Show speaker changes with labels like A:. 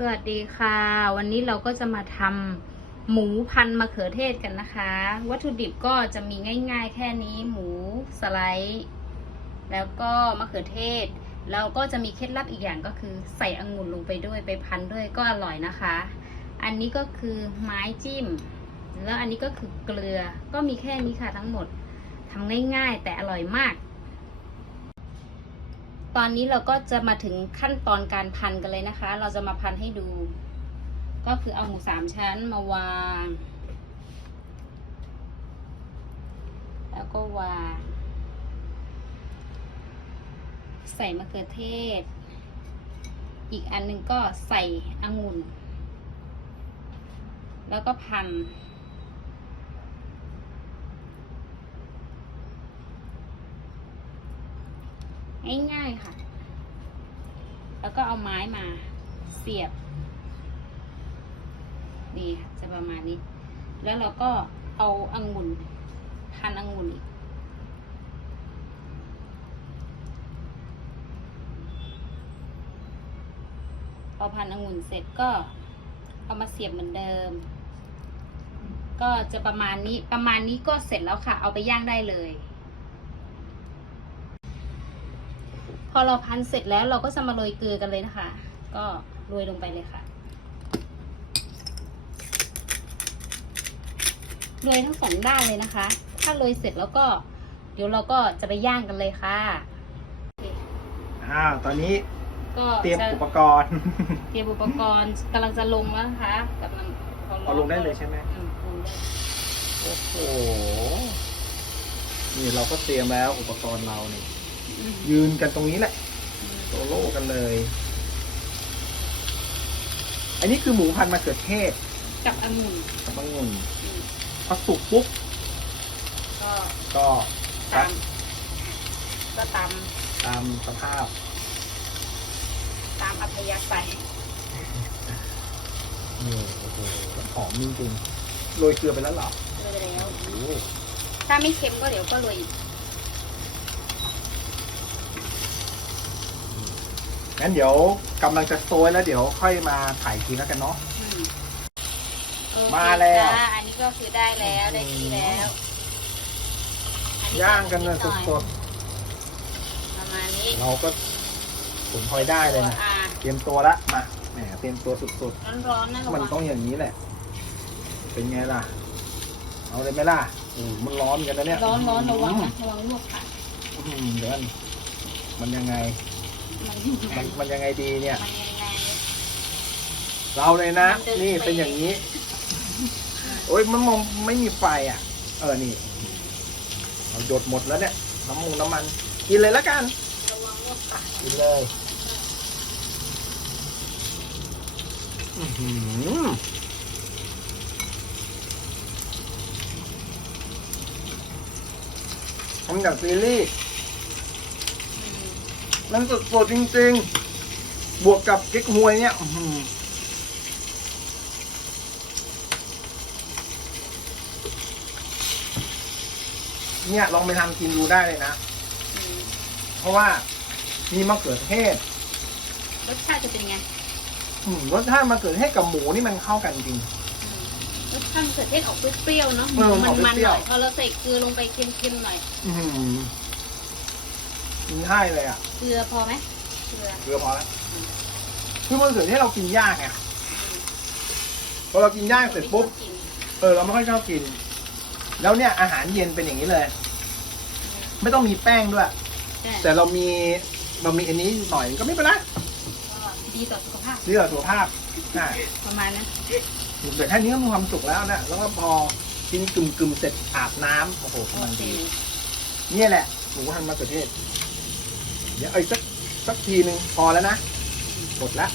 A: สวัสดีค่ะ วันนี้เราก็จะมาทำหมูพันมะเขือเทศกันนะคะ วัตถุดิบก็จะมีง่าย ๆ แค่นี้หมูสไลด์แล้วก็มะเขือเทศแล้วก็จะมีเคล็ดลับอีกอย่างก็คือใส่องุ่นลงไปด้วยไปพันด้วยก็อร่อยนะคะ อันนี้ก็คือไม้จิ้ม แล้วอันนี้ก็คือเกลือก็มีแค่นี้ค่ะทั้งหมดทำง่ายๆ แต่อร่อยมาก ตอนนี้เราก็จะมาถึงขั้นตอนการพันกันเลยนะคะ เราจะมาพันให้ดู ก็คือเอาหมูสามชั้นมาวาง แล้วก็วาง ใส่มะเขือเทศ อีกอันหนึ่งก็ใส่องุ่น แล้วก็พัน ง่ายๆค่ะ แล้วก็เอาไม้มาเสียบ นี่ค่ะจะประมาณนี้ แล้วเราก็เอาอังุ่นพันองุ่นอีกพอพันองุ่นเสร็จก็เอามาเสียบเหมือนเดิม ก็จะประมาณนี้ประมาณนี้ก็เสร็จแล้วค่ะ เอาไปย่างได้เลย พ อเราพันเสร็จแล้วเราก็จะมาโรยเกลือกันเลยนะคะ ก็โรยลงไปเลยค่ะโรยทั้งสองด้านเลยนะคะ ถ้าโรยเสร็จแล้วก็ เดี๋ยวเราก็จะไปย่างกันเลยค่ะ
B: อ่าตอนนี้
A: ก็
B: เตรียม
A: จะ
B: อุปกรณ์
A: เตรียมอุปกรณ์กำลังจะลงแล้วนะคะกำลังพร้ม
B: เอาลงได้เลยใช่ไหม
A: อืมลงได้
B: โอ้โห นี่เราก็เตรียมแล้วอุปกรณ์เราเนี่ย
A: อืม
B: ยืนกันตรงนี้แหละ
A: อืม
B: โซโล่กันเลย อันนี้คือหมูพันธุ์มะเขือเทศ
A: กับองุ่น
B: กับมะงุ่น
A: อืม
B: พอสุกปุ๊บ
A: ก็
B: ก็
A: ตามก็ตาม
B: ตามสภาพ
A: ตามอัธยาศัย
B: นี่โอ้โหหอมจริงๆโรยเกลือไปแล้วเหรอ
A: เลยไปแล้ว
B: โอ้โห
A: ถ้าไม่เค็มก็เดี๋ยวก็โรยอีก
B: งั้นเดี๋ยวกำลังจะโซยแล้วเดี๋ยวค่อยมาถ่ายทีแล้วกันเนาะ
A: อืมโอเค
B: มาแล้ว
A: จ้าอันนี้ก็คือได้แล้วได้ที่แล้วอั
B: ย่างกันเลย
A: ดหอ
B: สด
A: ประมาณนี้
B: ๆเราก็ผลพลอยได้เลยนะ
A: อ่า
B: เตรียมตัวละมาแหมเตรียมตัวสุด
A: ร้อนๆนะระ
B: ๆ มัน
A: วัง
B: ต้องอย่างนี้แหละ เป็นไงล่ะ เอาเลยไหมล่ะโอ้โหมันร้อนกันนะเนี่ย
A: ร้อนร้อนระวังนะระวังลวกค่ะ
B: อื้อหือเดี๋ยวมันมันยังไง
A: มัน
B: มันมันยังไงดีเนี่ย
A: มันยังไง
B: เราเลยนะ
A: มันจะ
B: นี่
A: ไป
B: เป็นอย่างนี้ โอ้ยมันมองไม่มีไฟอะ เออนี่เราหยดหมดแล้วเนี่ย น้ำมูน้ำมัน กินเลยละกัน
A: ระวังลวกค่ะ
B: กินเลยอื้อหือทำจากซีรีส์
A: อืม
B: มันสดๆจริงๆ บวกกับเก๊กฮวยเนี่ยอื้อหือเนี่ยลองไปทำกินดูได้เลยนะ
A: อืม
B: เพราะว่ามีมะเขือเทศ
A: รสชาติจะเป็นไง
B: อืมรสชาติมะเขือเทศกับหมูนี่มันเข้ากันจริง
A: อืมรสชาติมะเขือเทศออกเปรี้ยวๆเนาะ
B: เออ
A: มั
B: ออก
A: มันๆ
B: เปรี้
A: ห
B: ยว
A: น่อยพอเราใส่เกลือลงไปเค็มๆหน่อย
B: อืม กินง่ายเลยอะ
A: เกลือพอไหมเกลือ
B: เกลือพอแล้วคือมะเขือเทศเรากินยากไงพอเรากินยากเสร็จปุ๊บ
A: กิน
B: เออเราไม่ค่อยชอบกิน แล้วเนี่ยอาหารเย็นเป็นอย่างนี้เลย ไม่ต้องมีแป้งด้วย
A: ใช่
B: แต่เรามีเรามีอันนี้หน่อยก็ไม่เป็นไร
A: ก็ดีต่อสุขภาพ
B: เรื่องสุขภาพอ่า
A: ประมาณนั้น
B: แต่แค่นี้ก็มีความสุขแล้วนะแล้วก็พอกินกึ่มกึ่มๆเสร็จอาบน้ำโอ้โห
A: โอ
B: มัน
A: เค
B: ดีเนี่ยแหละหมูพันธุ์มะเขือเทศ เดี๋ยวไอ้สักสักทีหนึ่งพอแล้วนะหมดละ